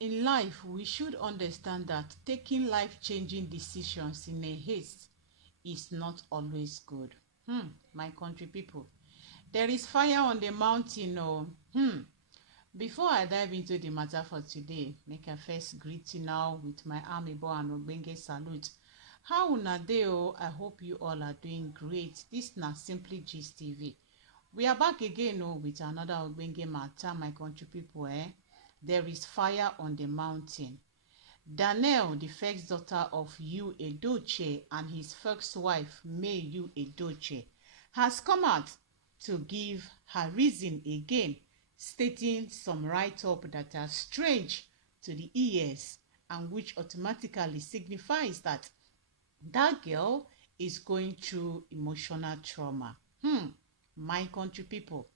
In life, we should understand that taking life-changing decisions in a haste is not always good. My country people, there is fire on the mountain. Oh, before I dive into the matter for today, make I first greet you now with my amiable and ogbonge salute. How una dey oh? I hope you all are doing great. This na Simply Gist TV. We are back again with another ogbonge matter, my country people. There is fire on the mountain. Danielle, the first daughter of Edochie and his first wife, Edochie, has come out to give her reason again, stating some write-up that are strange to the ears and which automatically signifies that that girl is going through emotional trauma. My country people,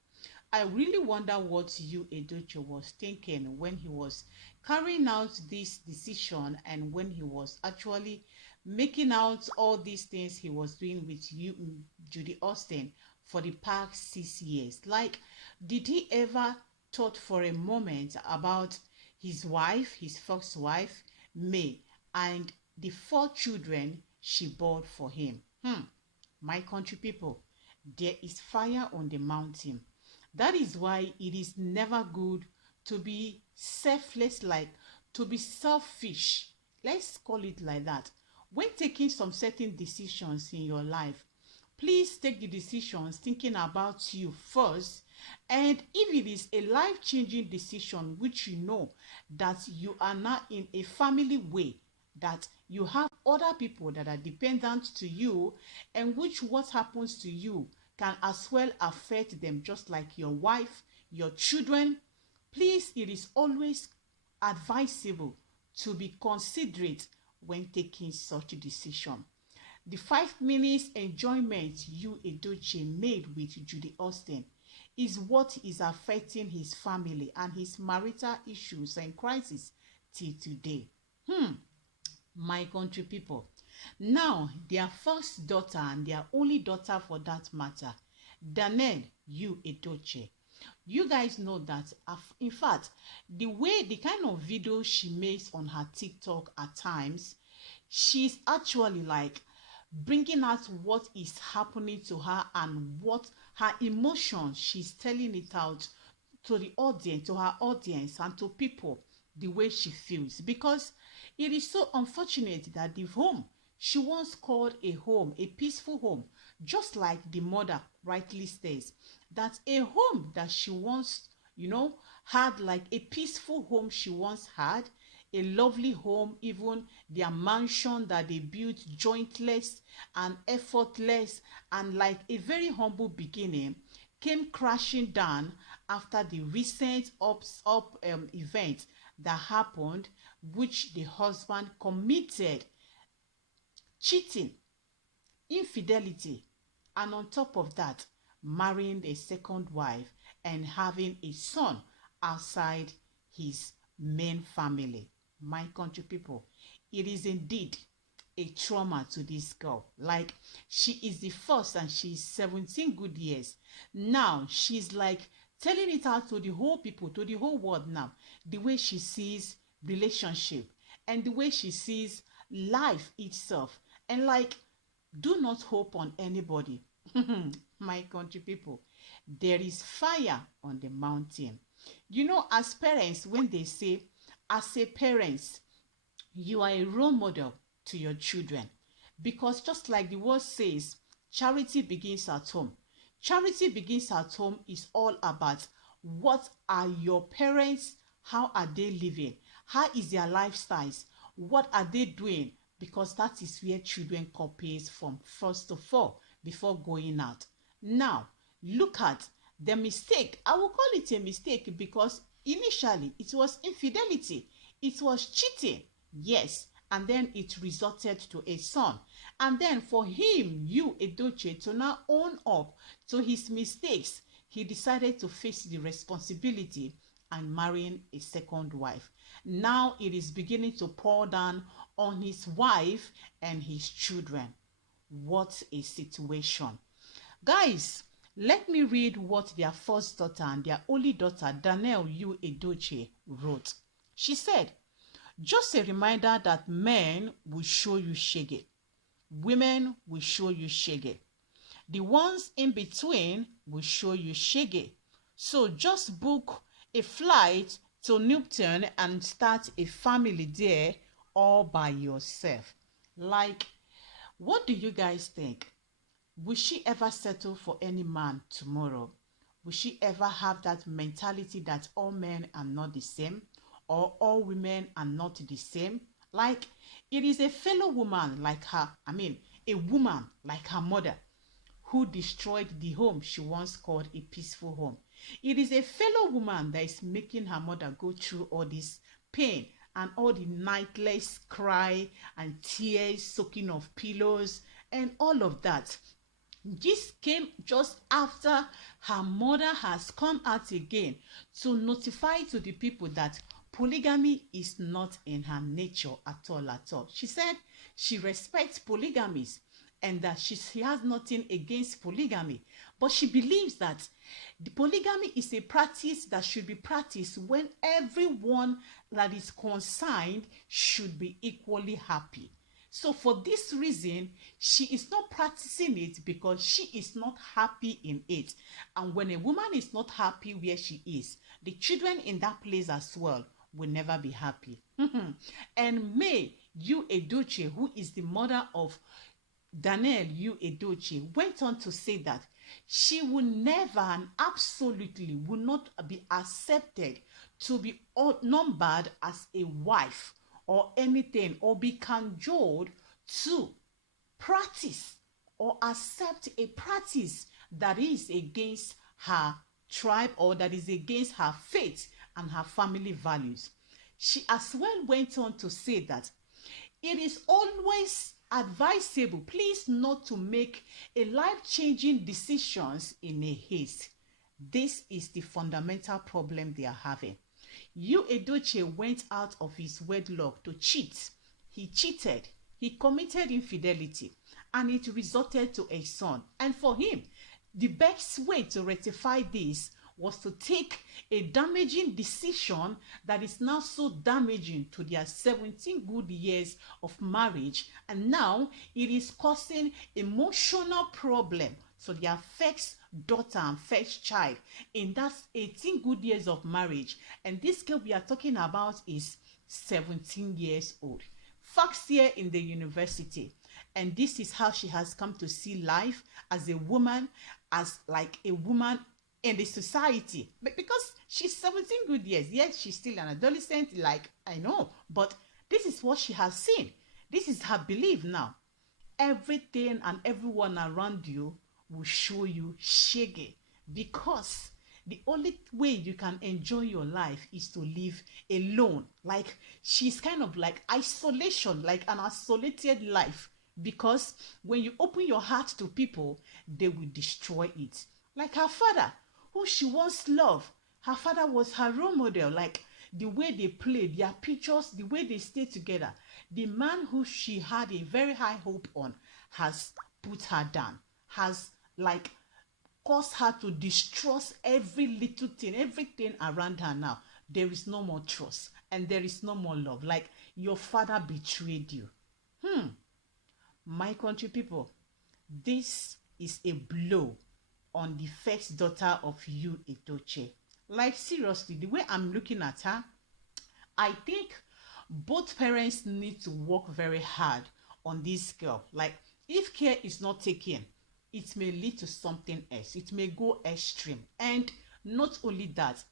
I really wonder what Edochie was thinking when he was carrying out this decision and when he was actually making out all these things he was doing with Judy Austin for the past 6 years. Like, did he ever thought for a moment about his wife, his first wife, May, and the 4 children she bore for him? My country people, there is fire on the mountain. That is why it is never good to be selfless, like to be selfish. Let's call it like that. When taking some certain decisions in your life, please take the decisions thinking about you first. And if it is a life-changing decision, which you know that you are not in a family way, that you have other people that are dependent to you, and which what happens to you can as well affect them, just like your wife, your children, please, it is always advisable to be considerate when taking such a decision. The 5 minutes enjoyment Edochie made with Judy Austin is what is affecting his family and his marital issues and crisis till today. My country people. Now, their first daughter and their only daughter for that matter, Danielle Edochie. You guys know that, in fact, the kind of video she makes on her TikTok at times, she's actually like bringing out what is happening to her and what her emotions, she's telling it out to the audience, to her audience and to people the way she feels, because it is so unfortunate that the home she once called a home, a peaceful home, just like the mother rightly says, that a home that she once, had, like a peaceful home she once had, a lovely home, even their mansion that they built jointless and effortless and like a very humble beginning, came crashing down after the recent event that happened, which the husband committed cheating, infidelity, and on top of that, marrying a second wife and having a son outside his main family. My country people, it is indeed a trauma to this girl. Like, she is the first and she's 17 good years. Now, she's like telling it out to the whole people, to the whole world now, the way she sees relationship and the way she sees life itself. And like, do not hope on anybody. My country people, there is fire on the mountain. As parents, when they say, as a parent, you are a role model to your children. Because just like the word says, charity begins at home. Charity begins at home is all about what are your parents, how are they living, how is their lifestyles, what are they doing, because that is where children copies from first of all before going out. Now, look at the mistake. I will call it a mistake because initially it was infidelity. It was cheating. Yes. And then it resulted to a son. And then for him, Edochie, to now own up to his mistakes, he decided to face the responsibility and marrying a second wife. Now it is beginning to pour down on his wife and his children. What a situation. Guys, let me read what their first daughter and their only daughter, Danielle Edochie, wrote. She said, just a reminder that men will show you shege. Women will show you shege. The ones in between will show you shege. So just book a flight to Newton and start a family there all by yourself. Like, what do you guys think? Will she ever settle for any man tomorrow? Will she ever have that mentality that all men are not the same or all women are not the same? Like, it is a fellow woman like her, a woman like her mother who destroyed the home she once called a peaceful home. It is a fellow woman that is making her mother go through all this pain and all the nightless cry and tears soaking of pillows and all of that. This came just after her mother has come out again to notify to the people that polygamy is not in her nature at all at all. She said she respects polygamies and that she has nothing against polygamy, but she believes that the polygamy is a practice that should be practiced when everyone that is concerned should be equally happy. So for this reason, she is not practicing it because she is not happy in it. And when a woman is not happy where she is, the children in that place as well will never be happy. And May, you Edochie, who is the mother of Danielle, you Edochie, went on to say that she will never and absolutely will not be accepted to be numbered as a wife or anything or be cajoled to practice or accept a practice that is against her tribe or that is against her faith and her family values. She as well went on to say that it is always advisable, please, not to make a life-changing decisions in a haste. This is the fundamental problem they are having. You Edochie went out of his wedlock to cheat. He cheated. He committed infidelity, and it resulted to a son. And for him, the best way to rectify this was to take a damaging decision that is now so damaging to their 17 good years of marriage, and now it is causing emotional problem to their first daughter and first child in that 18 good years of marriage. And this girl we are talking about is 17 years old, first year in the university, and this is how she has come to see life as a woman, as like a woman in the society. But because she's 17 good years, yes, she's still an adolescent, like I know, but this is what she has seen. This is her belief now. Everything and everyone around you will show you shege, because the only way you can enjoy your life is to live alone. Like, she's kind of like isolation, like an isolated life, because when you open your heart to people, they will destroy it. Like her father, who she once loved. Her father was her role model, like the way they played, their pictures, the way they stayed together. The man who she had a very high hope on has put her down, has like caused her to distrust every little thing, everything around her now. There is no more trust and there is no more love. Like, your father betrayed you. My country people, this is a blow on the first daughter of you Edochie. Like, seriously, the way I'm looking at her, I think both parents need to work very hard on this girl. Like, if care is not taken, it may lead to something else. It may go extreme. And not only that,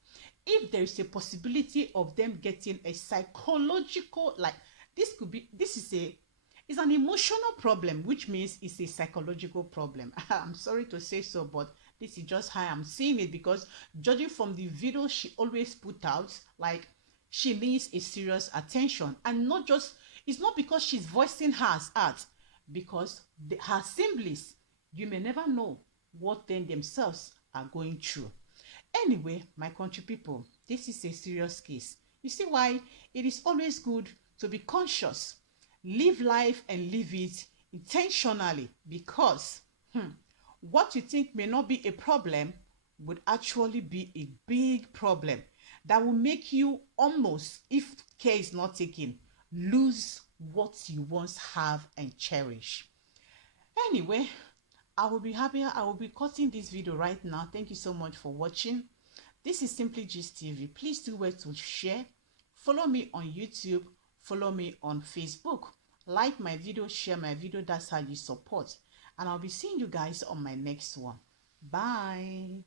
if there is a possibility of them getting a psychological, like, it's an emotional problem, which means it's a psychological problem. I'm sorry to say so, but this is just how I'm seeing it, because judging from the video she always put out, like, she needs a serious attention. And not just, it's not because she's voicing her as art, because her siblings, you may never know what they themselves are going through. Anyway, my country people, this is a serious case. You see why it is always good to be conscious. Live life and live it intentionally, because what you think may not be a problem would actually be a big problem. that will make you almost, if care is not taken, lose what you once have and cherish. Anyway, I will be happy. I will be cutting this video right now. Thank you so much for watching. This is Simply Gist TV. Please do well to share. Follow me on YouTube. Follow me on Facebook. Like my video, share my video. That's how you support. And I'll be seeing you guys on my next one. Bye.